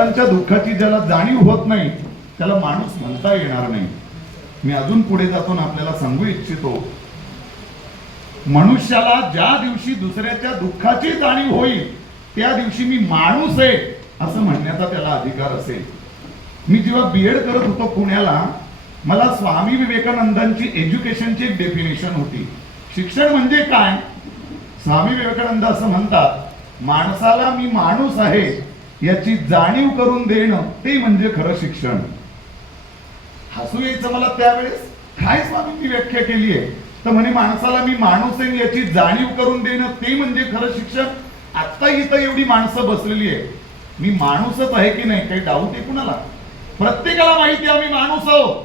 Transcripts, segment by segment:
इतरांच्या दुःखाची ज्याला जाणीव होत नाही त्याला माणूस म्हणता येणार नाही. मी अजून पुढे जातो आपल्याला सांगू इच्छितो. मनुष्याला ज्या दिवशी दुसऱ्याच्या दुःखाची जाणीव होईल त्या दिवशी मी माणूस आहे असं म्हणण्याचा त्याला अधिकार असेल. मी जेव्हा बीएड करत होतो पुण्याला मला स्वामी विवेकानंदांची एज्युकेशनची एक डेफिनेशन होती. शिक्षण म्हणजे काय? स्वामी विवेकानंद असं म्हणतात माणसाला मी माणूस आहे याची जाणीव करून देणं ते म्हणजे खरं शिक्षण. हसू यायचं मला त्यावेळेस? काय स्वामींनी व्याख्या केली आहे? तर म्हणे माणसाला मी माणूस आहे याची जाणीव करून देणं ते म्हणजे खरं शिक्षण? आत्ता इथं एवढी माणसं बसलेली आहे मी माणूसच आहे की नाही काही डाऊट आहे कुणाला? प्रत्येकाला माहिती आहे आम्ही माणूस आहोत.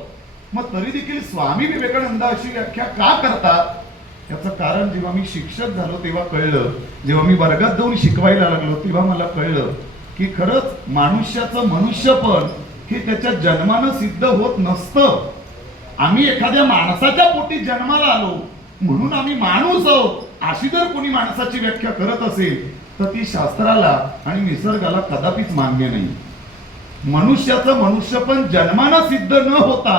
मग तरी देखील स्वामी विवेकानंद अशी व्याख्या का करतात? याचं कारण जेव्हा मी शिक्षक झालो तेव्हा कळलं. जेव्हा मी वर्गात जाऊन शिकवायला लागलो तेव्हा मला कळलं. की खरंच मानुष्याचं मनुष्यपण हे त्याच्या जन्मानं सिद्ध होत नसतं. आम्ही एखाद्या माणसाच्या पोटी जन्माला आलो म्हणून आम्ही माणूस आहोत अशी जर कोणी माणसाची व्याख्या करत असेल तर ती शास्त्राला आणि निसर्गाला कदापिच मान्य नाही. मनुष्याचं मनुष्यपण जन्मानं सिद्ध न होता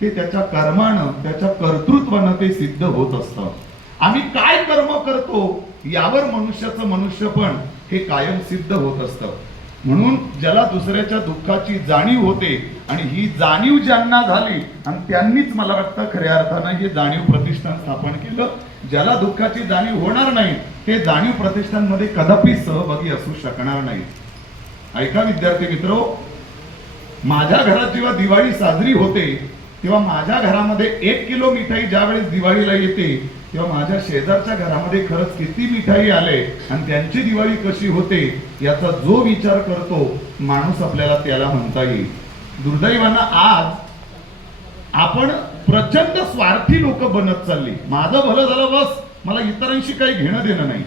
ते त्याच्या कर्मानं त्याच्या कर्तृत्वानं ते सिद्ध होत असतं. आम्ही काय कर्म करतो यावर मनुष्याचं मनुष्यपण हे कायम सिद्ध होत असतं. म्हणून ज्याला दुसऱ्याच्या दुःखाची जाणीव होते आणि ही जाणीव ज्यांना झाली आणि त्यांनीच मला वाटतं खऱ्या अर्थानं हे जाणीव प्रतिष्ठान स्थापन केलं. ज्याला दुःखाची जाणीव होणार नाही ते जाणीव प्रतिष्ठानमध्ये कदापि सहभागी असू शकणार नाही. ऐका विद्यार्थी मित्र माझ्या घरात जेव्हा दिवाळी साजरी होते तेव्हा माझ्या घरामध्ये एक किलो मिठाई ज्यावेळेस दिवाळीला येते किंवा माझ्या शेजारच्या घरामध्ये खरंच किती मिठाई आले आणि त्यांची दिवाळी कशी होते याचा जो विचार करतो माणूस आपल्याला त्याला म्हणता येईल. दुर्दैवानं आज आपण प्रचंड स्वार्थी लोक बनत चालली. माझं भलं झालं बस मला इतरांशी काही घेणं देणं नाही.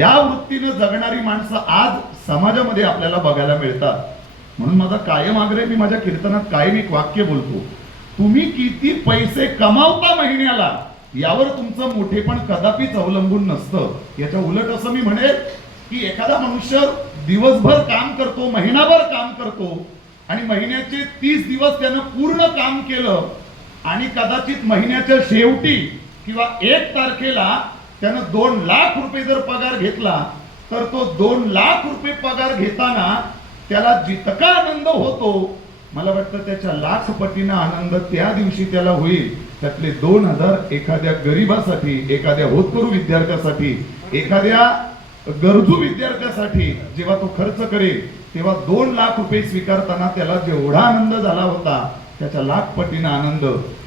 या वृत्तीनं जगणारी माणसं आज समाजामध्ये आपल्याला बघायला मिळतात. म्हणून माझा कायम आग्रह मी माझ्या कीर्तनात कायम एक वाक्य बोलतो. तुम्ही किती पैसे कमावता महिन्याला? यावर तुमचं मोठेपण कदापिच अवलंबून नसतं. याच्या उलट असं मी म्हणेल की एखादा मनुष्य दिवसभर काम करतो महिनाभर काम करतो आणि महिन्याचे तीस दिवस त्यानं पूर्ण काम केलं आणि कदाचित महिन्याच्या शेवटी किंवा एक तारखेला त्यानं दोन लाख रुपये जर पगार घेतला तर तो दोन लाख रुपये पगार घेताना त्याला जितका आनंद होतो मला वाटतं त्याच्या लाख पटीनं आनंद त्या दिवशी त्याला होईल. त्यातले दोन हजार एखाद्या गरीबासाठी एखाद्या होतकरू विद्यार्थ्यासाठी एखाद्या गरजू विद्यार्थ्यासाठी जेव्हा तो खर्च करेल तेव्हा दोन लाख रुपये स्वीकारताना त्याला जेवढा आनंद झाला होता त्याच्या लाख पटीनं आनंद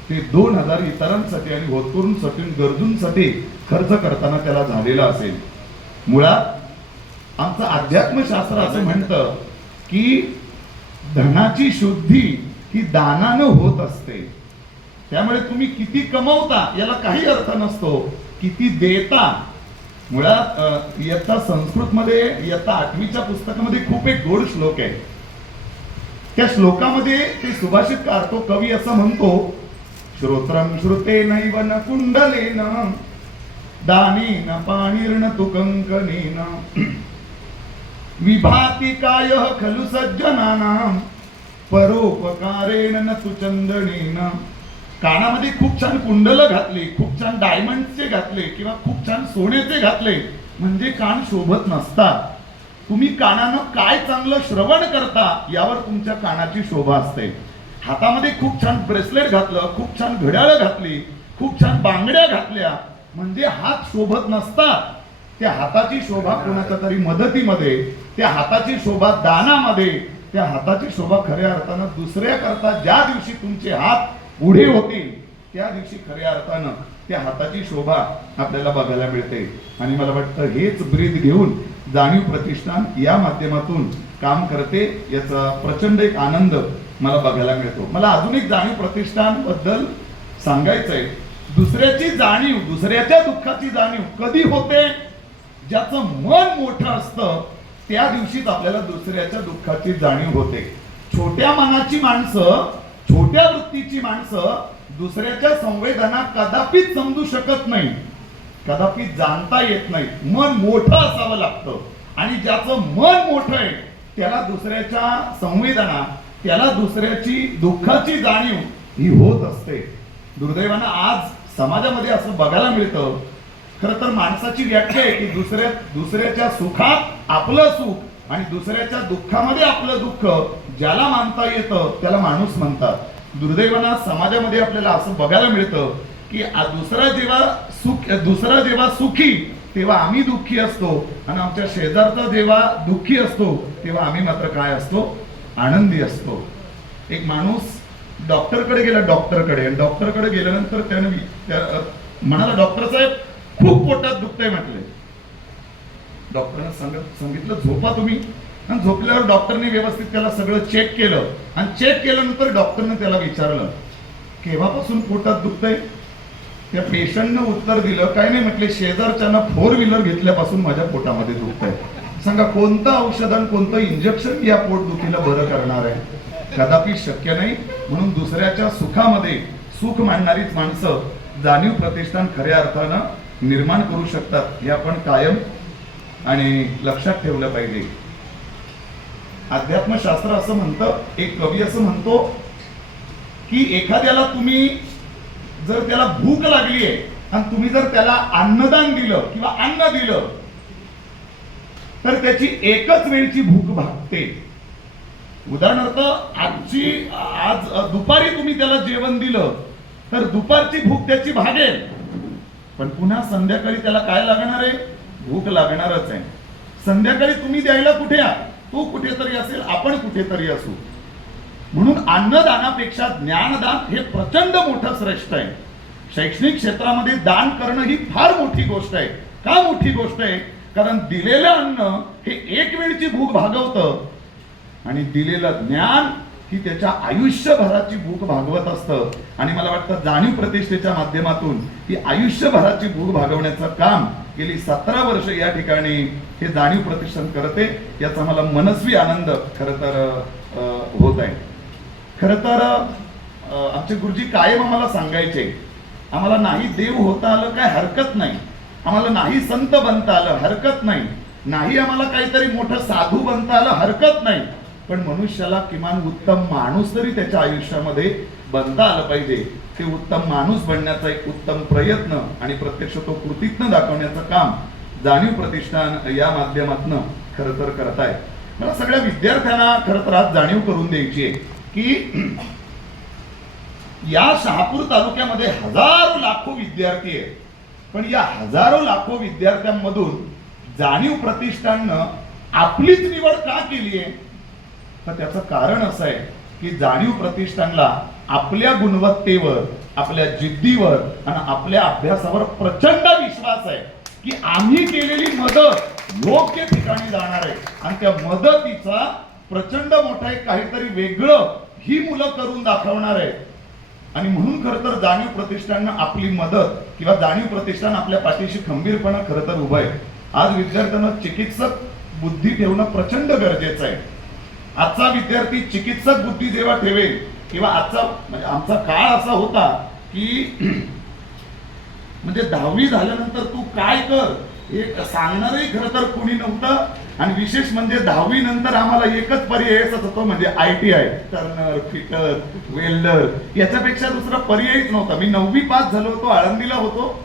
ते दोन हजार इतरांसाठी आणि होतकरूंसाठी गरजूंसाठी खर्च करताना त्याला झालेला असेल. मुळात आमचं अध्यात्मशास्त्र असं म्हणतं की धनाची शुद्धी ही दानानं होत असते. त्यामुळे तुम्ही किती कमवता याला काही अर्थ नसतो. किती देता. मुळात इयत्ता संस्कृतमध्ये इयत्ता आठवीच्या पुस्तकामध्ये खूप एक गोड श्लोक आहे. त्या श्लोकामध्ये ते सुभाषित कारतो कवी असं म्हणतो श्रोत्रम श्रुते नैव न कुंडलेन दानेन पाणीर्ण तु कंकणेन विभाति काय खलु सज्जनानां परोपकारेण न सुचंदनेन. कानामध्ये खूप छान कुंडल घातली खूप छान डायमंडचे घातले किंवा खूप छान सोन्याचे घातले म्हणजे कान शोभत नसतात. तुम्ही कानानं काय चांगलं श्रवण करता यावर तुमच्या कानाची शोभा असते. हातामध्ये खूप छान ब्रेसलेट घातलं खूप छान घड्याळं घातली खूप छान बांगड्या घातल्या म्हणजे हात शोभत नसतात. त्या हाताची शोभा कोणाच्या तरी मदतीमध्ये त्या हाताची शोभा दानामध्ये त्या हाताची शोभा खऱ्या अर्थानं दुसऱ्या करता ज्या दिवशी तुमचे हात पुढे होतील त्या दिवशी खऱ्या अर्थानं त्या हाताची शोभा आपल्याला बघायला मिळते. आणि मला वाटतं हेच ब्रीद घेऊन जाणीव प्रतिष्ठान या माध्यमातून काम करते याचा प्रचंड एक आनंद मला बघायला मिळतो. मला अजून एक जाणीव प्रतिष्ठानबद्दल सांगायचंय. दुसऱ्याची जाणीव दुसऱ्याच्या दुःखाची जाणीव कधी होते? ज्याचं मन मोठं असतं त्या दिवशीच आपल्याला दुसऱ्याच्या दुःखाची जाणीव होते. छोट्या मनाची माणसं छोट्या वृत्तीची माणसं दुसऱ्याच्या संवेदना कदापि समजू शकत नाही कदापि जाणता येत नाही मन मोठं असावं लागतं. आणि ज्याचं मन मोठं आहे त्याला दुसऱ्याच्या संवेदना त्याला दुसऱ्याची दुःखाची जाणीव ही होत असते. दुर्दैवानं आज समाजामध्ये असं बघायला मिळतं. खर तर माणसाची व्याख्या आहे की दुसऱ्या दुसऱ्याच्या सुखात आपलं सुख आणि दुसऱ्याच्या दुःखामध्ये आपलं दुःख ज्याला मानता येतं त्याला माणूस म्हणतात. दुर्दैवाना समाजामध्ये आपल्याला असं बघायला मिळतं की दुसरा जेव्हा सुख दुसरा जेव्हा सुखी तेव्हा आम्ही दुःखी असतो. आणि आमच्या शेजारचा जेव्हा दुःखी असतो तेव्हा आम्ही मात्र काय असतो? आनंदी असतो. एक माणूस डॉक्टरकडे गेला डॉक्टरकडे. आणि डॉक्टरकडे गेल्यानंतर त्याने म्हणाला डॉक्टर साहेब खूप पोटात दुखतंय म्हटले. डॉक्टरने सांगत सांगितलं झोपा तुम्ही. आणि झोपल्यावर डॉक्टरने व्यवस्थित त्याला सगळं चेक केलं. आणि चेक केल्यानंतर डॉक्टरने त्याला विचारलं केव्हापासून पोटात दुखतंय? त्या पेशंटनं उत्तर दिलं काय नाही म्हटले शेजारच्यानं फोर व्हीलर घेतल्यापासून माझ्या पोटामध्ये दुखतंय. सांगा कोणतं औषध आणि कोणतं इंजेक्शन या पोटदुखीला बरं करणार आहे? कदापि शक्य नाही. म्हणून दुसऱ्याच्या सुखामध्ये सुख मांडणारीच माणसं जाणीव प्रतिष्ठान खऱ्या अर्थानं निर्माण करू शकतात. हे आपण कायम आणि लक्षात ठेवलं पाहिजे. अध्यात्मशास्त्र असं म्हणतं एक कवी असं म्हणतो की एखाद्याला तुम्ही जर त्याला भूक लागली आहे आणि तुम्ही जर त्याला अन्नदान दिलं किंवा अन्न दिलं तर त्याची एकच वेळची भूक भागते. उदाहरणार्थ आजची आज दुपारी तुम्ही त्याला जेवण दिलं तर दुपारची भूक त्याची भागेल. पण पुन्हा संध्याकाळी त्याला काय लागणार आहे? भूक लागणारच आहे. संध्याकाळी तुम्ही द्यायला कुठे आहात तो कुठेतरी असेल आपण कुठेतरी असू. म्हणून अन्नदानापेक्षा ज्ञानदान हे प्रचंड मोठं श्रेष्ठ आहे. शैक्षणिक क्षेत्रामध्ये दान करणं ही फार मोठी गोष्ट आहे. का मोठी गोष्ट आहे? कारण दिलेलं अन्न हे एक वेळची भूक भागवतं. आणि दिलेलं ज्ञान ही त्याच्या आयुष्यभराची भूक भागवत असतं. आणि मला वाटतं जाणीव प्रतिष्ठेच्या माध्यमातून ही आयुष्यभराची भूक भागवण्याचं काम गेली सतरा वर्ष या ठिकाणी हे जाणीव प्रतिष्ठान करते याचा मला मनस्वी आनंद खरं तर अं, होत आहे. खर तर आमचे गुरुजी कायम आम्हाला सांगायचे आम्हाला नाही देव होता आलं काय हरकत नाही. आम्हाला नाही संत बनता आलं हरकत नाही. नाही आम्हाला काहीतरी मोठं साधू बनता आलं हरकत नाही. पण मनुष्याला किमान उत्तम माणूस तरी त्याच्या आयुष्यामध्ये बनता आलं पाहिजे. ते उत्तम माणूस बनण्याचा एक उत्तम प्रयत्न आणि प्रत्यक्ष तो कृतीतनं दाखवण्याचं काम जाणीव प्रतिष्ठान या माध्यमातनं खरं तर करताय. मला सगळ्या विद्यार्थ्यांना खरं तर आज जाणीव करून द्यायची आहे की या शहापूर तालुक्यामध्ये हजारो लाखो विद्यार्थी आहेत. पण या हजारो लाखो विद्यार्थ्यांमधून जाणीव प्रतिष्ठाननं आपलीच निवड का केली आहे? तर त्याचं कारण असं आहे की जाणीव प्रतिष्ठानला आपल्या गुणवत्तेवर आपल्या जिद्दीवर आणि आपल्या अभ्यासावर प्रचंड विश्वास आहे की आम्ही केलेली मदत योग्य ठिकाणी जाणार आहे. आणि त्या मदतीचा प्रचंड मोठा एक काहीतरी वेगळं ही मुलं करून दाखवणार आहे. आणि म्हणून खरं तर जाणीव प्रतिष्ठाननं आपली मदत किंवा जाणीव प्रतिष्ठान आपल्या पाठीशी खंबीरपणं खरं तर उभं आहे. आज विद्यार्थ्यांना चिकित्सक बुद्धी ठेवणं प्रचंड गरजेचं आहे. आजचा विद्यार्थी चिकित्सक बुद्धी जेव्हा ठेवेल किंवा आजचा म्हणजे आमचा काळ असा होता की म्हणजे दहावी झाल्यानंतर तू काय कर हे सांगणारही खरं तर कोणी नव्हतं. आणि विशेष म्हणजे दहावी नंतर आम्हाला एकच पर्याय होतो म्हणजे I T I turner fitter welder याच्यापेक्षा दुसरा पर्यायच नव्हता. मी नववी पास झालो होतो आळंदीला होतो.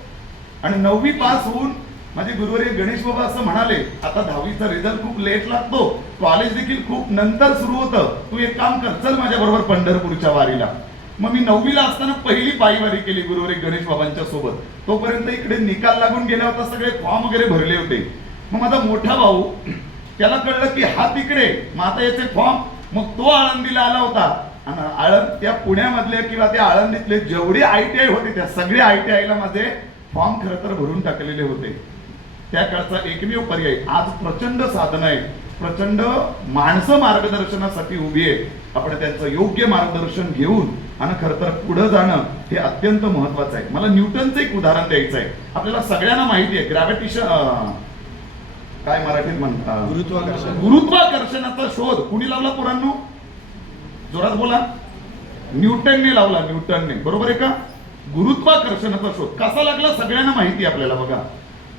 आणि नववी पास होऊन माझे गुरुवारी गणेश बाबा असं म्हणाले आता दहावीचा रिझल्ट खूप लेट लागतो. कॉलेज देखील खूप नंतर सुरू होतं. तू एक काम कर चल माझ्या बरोबर पंढरपूरच्या वारीला. मग मी नववीला असताना पहिली पायीवारी केली गुरुवारी गणेश बाबांच्या सोबत. तोपर्यंत इकडे निकाल लागून गेला होता सगळे फॉर्म वगैरे भरले होते. मग माझा मोठा भाऊ त्याला कळलं की हा तिकडे मग आता याचे फॉर्म मग तो आळंदीला आला होता. आणि आळंद त्या पुण्यामधले किंवा त्या आळंदीतले जेवढे आय टी आय होते त्या सगळे आय टी आयला माझे फॉर्म खरं तर भरून टाकलेले होते. त्या काळचा एकमेव पर्याय आज प्रचंड साधन आहे प्रचंड माणसं मार्गदर्शनासाठी उभी आहे आपण त्यांचं योग्य मार्गदर्शन घेऊन आणि खरं तर पुढे जाणं हे अत्यंत महत्वाचं आहे. मला न्यूटनचं एक उदाहरण द्यायचं आहे. आपल्याला सगळ्यांना माहिती आहे ग्रॅव्हिटेशन काय मराठीत म्हणतात? गुरुत्वाकर्षण. गुरुत्वाकर्षणाचा शोध. कुणी लावला पोरांनो? जोरात बोला. न्यूटनने लावला न्यूटनने. बरोबर आहे का? गुरुत्वाकर्षणाचा शोध. कसा लागला? सगळ्यांना माहिती आहे आपल्याला बघा.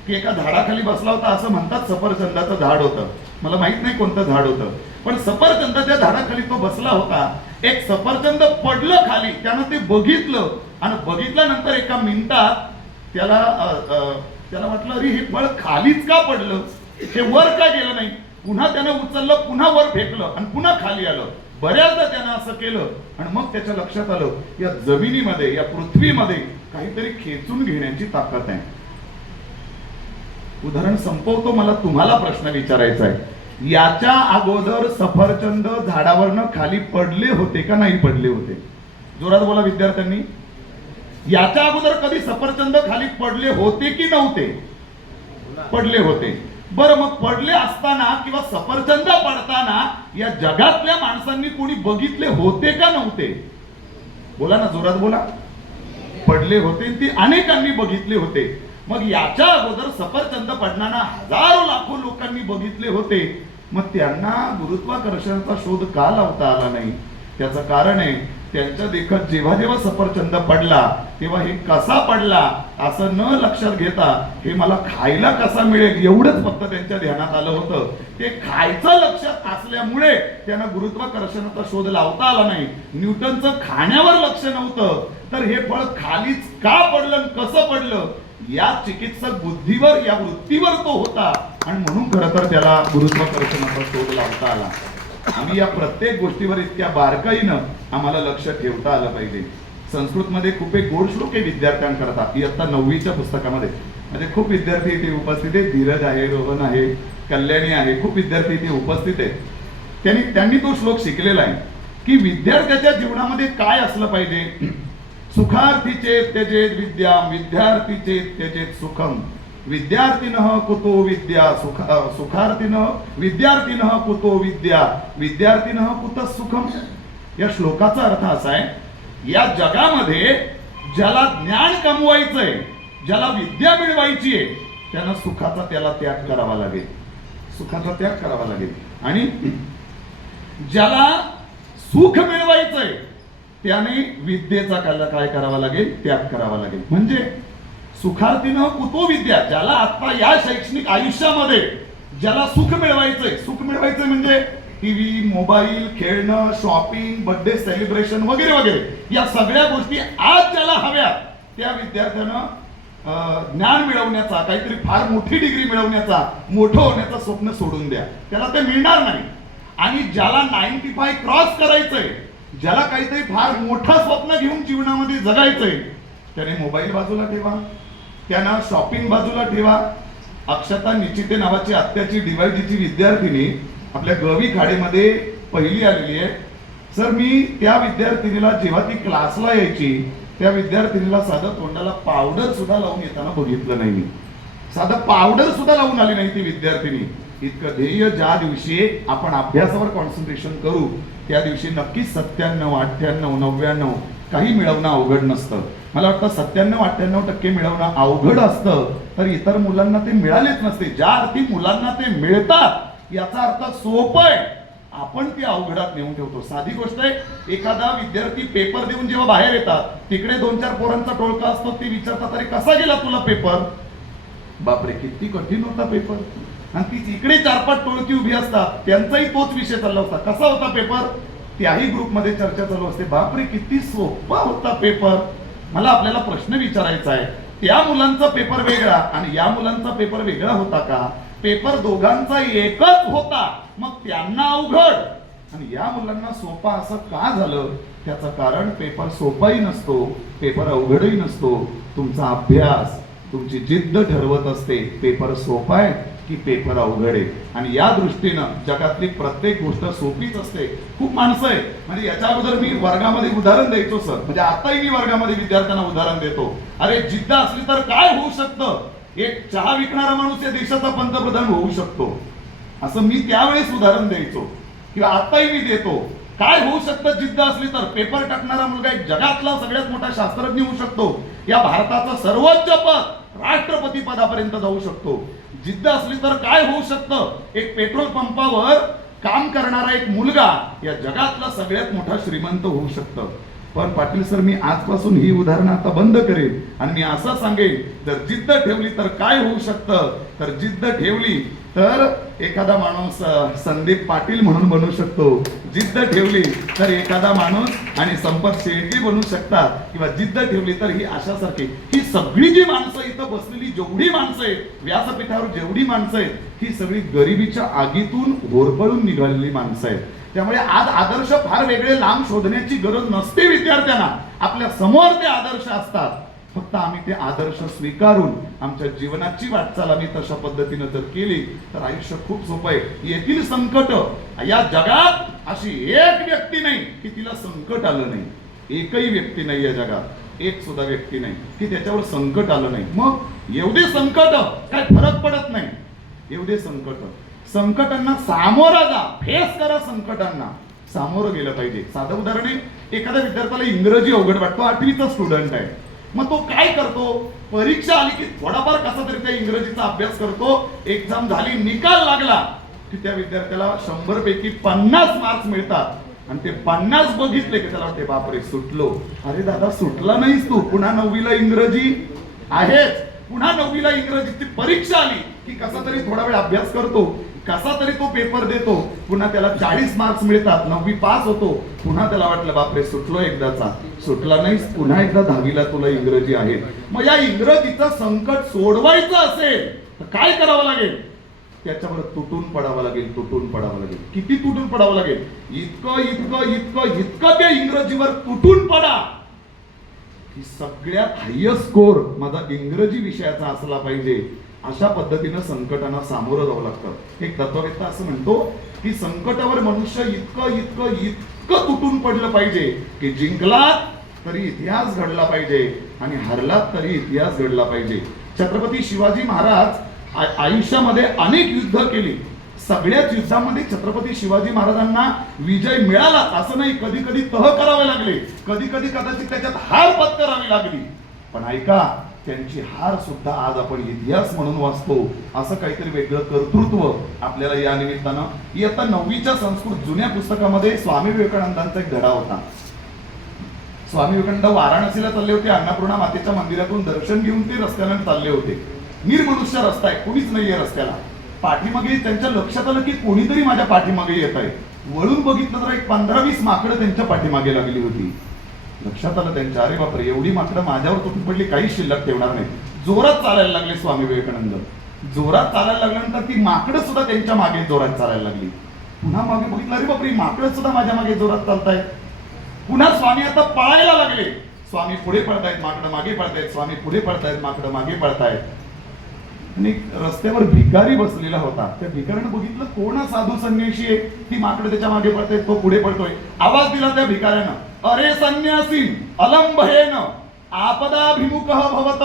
की एका झाडाखाली बसला होता असं म्हणतात सफरचंदाचं झाड होतं. मला माहीत नाही कोणतं झाड होतं. पण सफरचंदाच्या झाडाखाली तो बसला होता. एक सफरचंद पडलं खाली त्यानं ते बघितलं. आणि बघितल्यानंतर एका मिनिटात त्याला त्याला वाटलं अरे हे फळ खालीच का पडलं? हे वर का गेलं नाही? पुन्हा त्यानं उचललं पुन्हा वर फेकलं आणि पुन्हा खाली आलं. बऱ्याचदा त्यानं असं केलं. आणि मग त्याच्या लक्षात आलं या जमिनीमध्ये या पृथ्वीमध्ये काहीतरी खेचून घेण्याची ताकद आहे. उदाहरण संपवतो मला तुम्हाला प्रश्न विचारायचा आहे. याच्या अगोदर सफरचंद झाडावरनं खाली पडले होते का नाही पडले होते? जोरात बोला विद्यार्थ्यांनी. याच्या अगोदर कधी सफरचंद खाली पडले होते की नव्हते? पडले होते. बरं मग पडले असताना किंवा सफरचंद पडताना या जगातल्या माणसांनी कोणी बघितले होते का नव्हते? बोला ना जोरात बोला. पडले होते ती अनेकांनी बघितले होते. मग याच्या अगोदर सफरचंद पडणारा हजारो लाखो लोकांनी बघितले होते. मग त्यांना गुरुत्वाकर्षणाचा शोध का लावता आला नाही? त्याचं कारण आहे त्यांच्या देखत जेव्हा जेव्हा सफरचंद पडला तेव्हा हे कसा पडला असं न लक्षात घेता हे मला खायला कसा मिळेल एवढंच फक्त त्यांच्या ध्यानात आलं होतं. ते खायचं लक्षात असल्यामुळे त्यांना गुरुत्वाकर्षणाचा शोध लावता आला नाही. न्यूटनचं खाण्यावर लक्ष नव्हतं. तर हे फळ खालीच का पडलं आणि कसं पडलं? या चिकित्सक बुद्धीवर या वृत्तीवर तो होता. आणि म्हणून खरं तर त्याला गुरुत्वाकर्षणाचा शोध लावता आला. आम्ही या प्रत्येक गोष्टीवर इतक्या बारकाईनं आम्हाला लक्ष ठेवता आलं पाहिजे. संस्कृतमध्ये खूप एक गोड श्लोक आहे विद्यार्थ्यांकरता. इयत्ता नववीच्या पुस्तकामध्ये. म्हणजे खूप विद्यार्थी इथे उपस्थित आहेत. धीरज आहे रोहन आहे कल्याणी आहे खूप विद्यार्थी इथे उपस्थित आहेत. त्यांनी त्यांनी तो श्लोक शिकलेला आहे. की विद्यार्थ्याच्या जीवनामध्ये काय असलं पाहिजे? सुखार्थी चेत त्यजेत विद्या विद्यार्थी चेत त्यजेत सुखम. विद्यार्थिनः कुतो विद्या सुख सुखार्थीन सुखार्थिनः विद्यार्थिनः कुतो विद्या विद्यार्थिनः कुत सुखम. या श्लोकाचा अर्थ असा आहे या जगामध्ये ज्याला ज्ञान कमवायचंय ज्याला विद्या मिळवायची आहे त्यांना सुखाचा त्याला त्याग करावा लागेल. सुखाचा त्याग करावा लागेल. आणि ज्याला सुख मिळवायचंय त्याने विद्येचा काय काय करावा लागेल? त्याग करावा लागेल. म्हणजे सुखार्थीनं कुतो विद्या ज्याला आता या शैक्षणिक आयुष्यामध्ये ज्याला सुख मिळवायचंय. सुख मिळवायचंय म्हणजे टीव्ही मोबाईल खेळणं शॉपिंग बर्थडे सेलिब्रेशन वगैरे वगैरे. या सगळ्या गोष्टी आज ज्याला हव्या त्या विद्यार्थ्यानं ज्ञान मिळवण्याचा काहीतरी फार मोठी डिग्री मिळवण्याचा मोठं होण्याचं स्वप्न सोडून द्या. त्याला ते मिळणार नाही. आणि ज्याला नाईन्टी फाय क्रॉस करायचंय ज्याला काहीतरी फार मोठं स्वप्न घेऊन जीवनामध्ये जगायचंय त्याने मोबाईल बाजूला ठेवा त्यानं शॉपिंग बाजूला ठेवा. अक्षता निचिते नावाची आत्याची डिवायडीची विद्यार्थिनी आपल्या गवी खाडीमध्ये पहिली आलेली आहे. सर मी त्या विद्यार्थिनीला जेव्हा ती क्लासला यायची त्या विद्यार्थिनीला साधं तोंडाला पावडर सुद्धा लावून येताना बघितलं नाही मी. साधं पावडर सुद्धा लावून आली नाही ती विद्यार्थिनी. इतकं ध्येय ज्या दिवशी आपण अभ्यासावर कॉन्सन्ट्रेशन करू त्या दिवशी नक्कीच सत्त्याण्णव अठ्ठ्याण्णव नव्याण्णव काही मिळवणं अवघड नसतं. मला वाटतं सत्त्याण्णव अठ्ठ्याण्णव टक्के मिळवणं अवघड असतं तर इतर मुलांना ते मिळालेच नसते. ज्या अर्थी मुलांना ते मिळतात याचा अर्थ सोपं आहे. आपण ती अवघडात नेऊन ठेवतो. साधी गोष्ट आहे एखादा विद्यार्थी पेपर देऊन जेव्हा बाहेर येतात तिकडे दोन चार पोरांचा टोळका असतो ते विचारतात अरे कसा गेला तुला पेपर? बापरे किती कठीण होता पेपर. आणि ती इकडे चार पाच टोळकी उभी असतात त्यांचाही तोच विषय चालला होता. कसा होता पेपर त्याही ग्रुपमध्ये चर्चा चालू असते. बापरे किती सोपा होता पेपर मला आपल्याला प्रश्न विचारायचा आहे. त्या मुलांचा पेपर वेगळा आणि या मुलांचा पेपर वेगळा होता का? पेपर दोघांचा एकच होता. मग त्यांना अवघड. आणि या मुलांना सोपा असं का झालं? त्याचं कारण पेपर सोपाही नसतो. पेपर अवघडही नसतो. तुमचा अभ्यास तुमची जिद्द ठरवत असते. पेपर सोपा आहे. की पेपर अवघड आहे. आणि या दृष्टीनं जगातली प्रत्येक गोष्ट सोपीच असते. खूप माणसं आहे. म्हणजे याच्या अगोदर मी वर्गामध्ये उदाहरण द्यायचो सर. म्हणजे आताही मी वर्गामध्ये विद्यार्थ्यांना उदाहरण देतो. अरे जिद्द असली तर काय होऊ शकतं? एक चहा विकणारा माणूस या देशाचा पंतप्रधान होऊ शकतो. असं मी त्यावेळेस उदाहरण द्यायचो. किंवा आताही मी देतो. काय होऊ शकतं जिद्द असली तर? पेपर टाकणारा मुलगा एक जगातला सगळ्यात मोठा शास्त्रज्ञ होऊ शकतो. या भारताचं सर्वोच्च पद. राष्ट्रपती पदापर्यंत जाऊ शकतो. जिद्द असली तर काय होऊ शकतं? एक पेट्रोल पंपावर काम करणारा एक मुलगा या जगातला सगळ्यात मोठा श्रीमंत होऊ शकतं. पण पाटील सर मी आजपासून ही उदाहरणं आता बंद करेन आणि मी असं सांगेन जर जिद्द ठेवली तर काय होऊ शकतं? तर जिद्द ठेवली तर एखादा माणूस संदीप पाटील म्हणून बनू शकतो. जिद्द ठेवली तर एखादा माणूस आणि संपत शेळके बनू शकतात. किंवा जिद्द ठेवली तर ही अशासारखी ही सगळी जी माणसं इथं बसलेली जेवढी माणसं आहेत व्यासपीठावर जेवढी माणसं आहेत ही सगळी गरिबीच्या आगीतून होरपळून निघालेली माणसं आहेत. त्यामुळे आज आदर्श फार वेगळे लांब शोधण्याची गरज नसते विद्यार्थ्यांना. आपल्यासमोर ते आदर्श असतात. फक्त आम्ही ते आदर्श स्वीकारून आमच्या जीवनाची वाटचाल आम्ही तशा पद्धतीनं जर केली तर आयुष्य खूप सोपं आहे. येथील संकट या जगात अशी एक व्यक्ती नाही की तिला संकट आलं नाही. एकही व्यक्ती नाही या जगात. एक सुद्धा व्यक्ती नाही की त्याच्यावर संकट आलं नाही. मग एवढे संकट काय फरक पडत नाही. एवढे संकट. संकटांना सामोरा जा. फेस करा संकटांना. सामोरं गेलं पाहिजे. साधं उदाहरण एखाद्या विद्यार्थ्याला इंग्रजी अवघड वाटतो. आठवीचा स्टुडंट आहे. मग तो काय करतो? परीक्षा आली की थोडाफार कसा तरी त्या इंग्रजीचा अभ्यास करतो. एक्झाम झाली निकाल लागला की त्या विद्यार्थ्याला शंभर पैकी पन्नास मार्क्स मिळतात. आणि ते पन्नास बघितले की त्याला वाटते बापरे सुटलो. अरे दादा सुटला नाहीस तू. पुन्हा नववीला इंग्रजी आहेच. पुन्हा नववीला इंग्रजीची परीक्षा आली की कसा तरी थोडा वेळ अभ्यास करतो. कसा तरी तो पेपर देतो पुन्हा त्याला चाळीस मार्क्स मिळतात नववी पास होतो पुन्हा त्याला वाटलं बापरे सुटलो एकदाचा. सुटला नाही पुन्हा एकदा दहावीला तुला इंग्रजी आहे. मग या इंग्रजीचं संकट सोडवायचं असेल तर काय करावं लागेल? त्याच्यावर तुटून पडावं लागेल तुटून पडावं लागेल. किती तुटून पडावं लागेल? इतकं इतकं इतकं इतकं त्या इंग्रजीवर तुटून पडा. की सगळ्यात हायस्ट स्कोर माझा इंग्रजी विषयाचा असला पाहिजे. अशा पद्धतीनं संकटांना सामोरं जावं लागतं. एक तत्ववेत्ता असं म्हणतो की संकटावर मनुष्य इतकं इतकं इतकं तुटून पडलं पाहिजे की जिंकलात तरी इतिहास घडला पाहिजे आणि हरलात तरी इतिहास घडला पाहिजे. छत्रपती शिवाजी महाराज आयुष्यामध्ये अनेक युद्ध केली. सगळ्याच युद्धामध्ये छत्रपती शिवाजी महाराजांना विजय मिळाला असं नाही. कधी कधी तह करावे लागले. कधी कधी कदाचित त्याच्यात हार पत्करावी लागली. पण ऐका त्यांची हार सुद्धा आज आपण इतिहास म्हणून वाचतो. असं काहीतरी वेगळं कर्तृत्व आपल्याला या निमित्तानं इयत्ता नववीच्या संस्कृत जुन्या पुस्तकामध्ये स्वामी विवेकानंदांचा एक धडा होता. स्वामी विवेकानंद वाराणसीला चालले होते अन्नपूर्णा मातेच्या मंदिरातून दर्शन घेऊन ते रस्त्याला चालले होते. निर्मनुष्य रस्ता आहे कोणीच नाहीये रस्त्याला. पाठीमागे त्यांच्या लक्षात आलं की कोणीतरी माझ्या पाठीमागे येत आहे. वळून बघितलं तर एक पंधरा वीस माकडं त्यांच्या पाठीमागे लागली होती. लक्षात आलं त्यांच्या अरे बापरे एवढी माकडं माझ्यावर तुटून पडली काही शिल्लक ठेवणार नाही जोरात चालायला लागले स्वामी विवेकानंद. जोरात चालायला लागल्यानंतर ती माकडं सुद्धा त्यांच्या मागे जोरात चालायला लागली. पुन्हा मागे बघितलं अरे बापरे माकडं सुद्धा माझ्या मागे जोरात चालतायत. पुन्हा स्वामी आता पळायला लागले. स्वामी पुढे पळतायत माकडं मागे पळतायत स्वामी पुढे पळतायत माकडं मागे पळतायत आणि रस्त्यावर भिकारी बसलेला होता. त्या भिकाऱ्यानं बघितलं कोण साधू संन्याशी आहे? ती माकडं त्याच्यामागे पडतायत तो पुढे पडतोय. आवाज दिला त्या भिकाऱ्यानं. अरे संन्यासी अलंबहेन आपदाभिमुख भवत.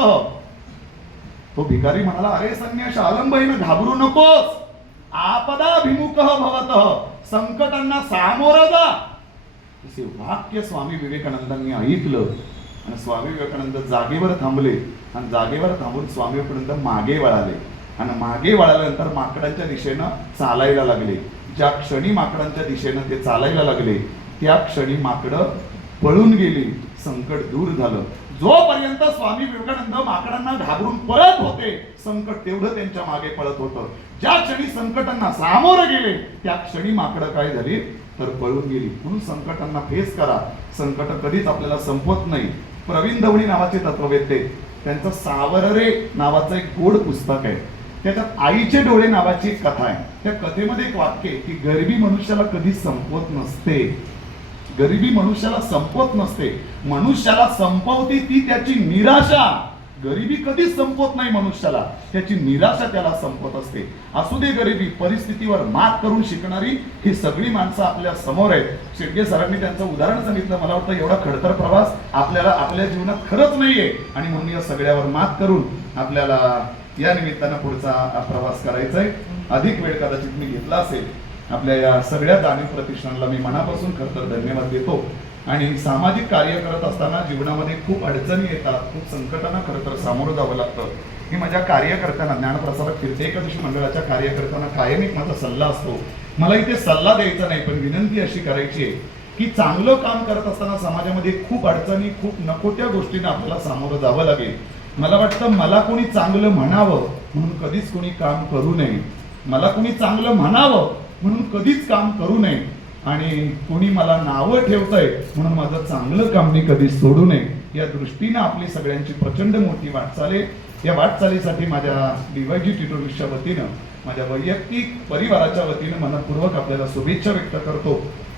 तो भिकारी म्हणाला अरे संन्यास अलंबहेन घाबरू नकोस. आपदाभिमुख भवत. संकटांना सामोरं जा. असे वाक्य स्वामी विवेकानंदांनी ऐकलं आणि स्वामी विवेकानंद जागेवर थांबले आणि जागेवर थांबून स्वामी विवेकानंद मागे वळाले. आणि मागे वळाल्यानंतर माकडांच्या दिशेनं चालायला लागले. ज्या क्षणी माकडांच्या दिशेनं ते चालायला लागले त्या क्षणी माकडं पळून गेली संकट दूर झालं. जोपर्यंत स्वामी विवेकानंद माकडांना घाबरून पळत होते संकट तेवढं त्यांच्या मागे पळत होतं. ज्या क्षणी संकटांना सामोरं गेले त्या क्षणी माकडं काय झाली? तर पळून गेली. म्हणून संकटांना फेस करा. संकट कधीच आपल्याला संपत नाही. प्रवीण दवणी नावाचे तत्ववेत्ते. त्यांचं सावररे नावाचं एक गोड पुस्तक आहे. त्याच्यात आईचे डोळे नावाची एक कथा आहे. त्या कथेमध्ये एक वाक्य की गरिबी मनुष्याला कधी संपवत नसते. गरिबी मनुष्याला संपवत नसते. मनुष्याला संपवते ती त्याची निराशा. गरिबी कधीच संपवत नाही मनुष्याला. त्याची निराशा त्याला संपत असते. असू दे गरिबी परिस्थितीवर मात करून शिकणारी ही सगळी माणसं आपल्यासमोर आहेत. शेडगे सरांनी त्यांचं उदाहरण सांगितलं. मला वाटतं एवढा खडतर प्रवास आपल्याला आपल्या जीवनात खरंच नाहीये. आणि म्हणून या सगळ्यावर मात करून आपल्याला या निमित्तानं पुढचा प्रवास करायचा आहे अधिक वेळ कदाचित मी घेतला असेल. आपल्या या सगळ्या जाणीव प्रतिष्ठानला मी मनापासून खरं तर धन्यवाद देतो. आणि सामाजिक कार्य करत असताना जीवनामध्ये खूप अडचणी येतात खूप संकटांना खरं तर सामोरं जावं लागतं. मी माझ्या कार्यकर्त्यांना ज्ञानप्रसारक फिरते एकादशी मंडळाच्या कार्यकर्त्यांना कायम एक माझा सल्ला असतो. मला इथे सल्ला द्यायचा नाही पण विनंती अशी करायची आहे की चांगलं काम करत असताना समाजामध्ये खूप अडचणी खूप नको त्या गोष्टींना आपल्याला सामोरं जावं लागेल. मला वाटतं मला कोणी चांगलं म्हणावं म्हणून कधीच कोणी काम करू नये. मला कोणी चांगलं म्हणावं म्हणून कधीच काम करू नये. आणि कोणी मला नावं ठेवतंय म्हणून माझं चांगलं काम मी कधी सोडू नये. या दृष्टीनं आपली सगळ्यांची प्रचंड मोठी वाटचाल आहे. या वाटचालीसाठी माझ्या डीवायजी टिटोरिसच्या वतीनं माझ्या वैयक्तिक परिवाराच्या वतीनं मनपूर्वक आपल्याला शुभेच्छा व्यक्त करतो.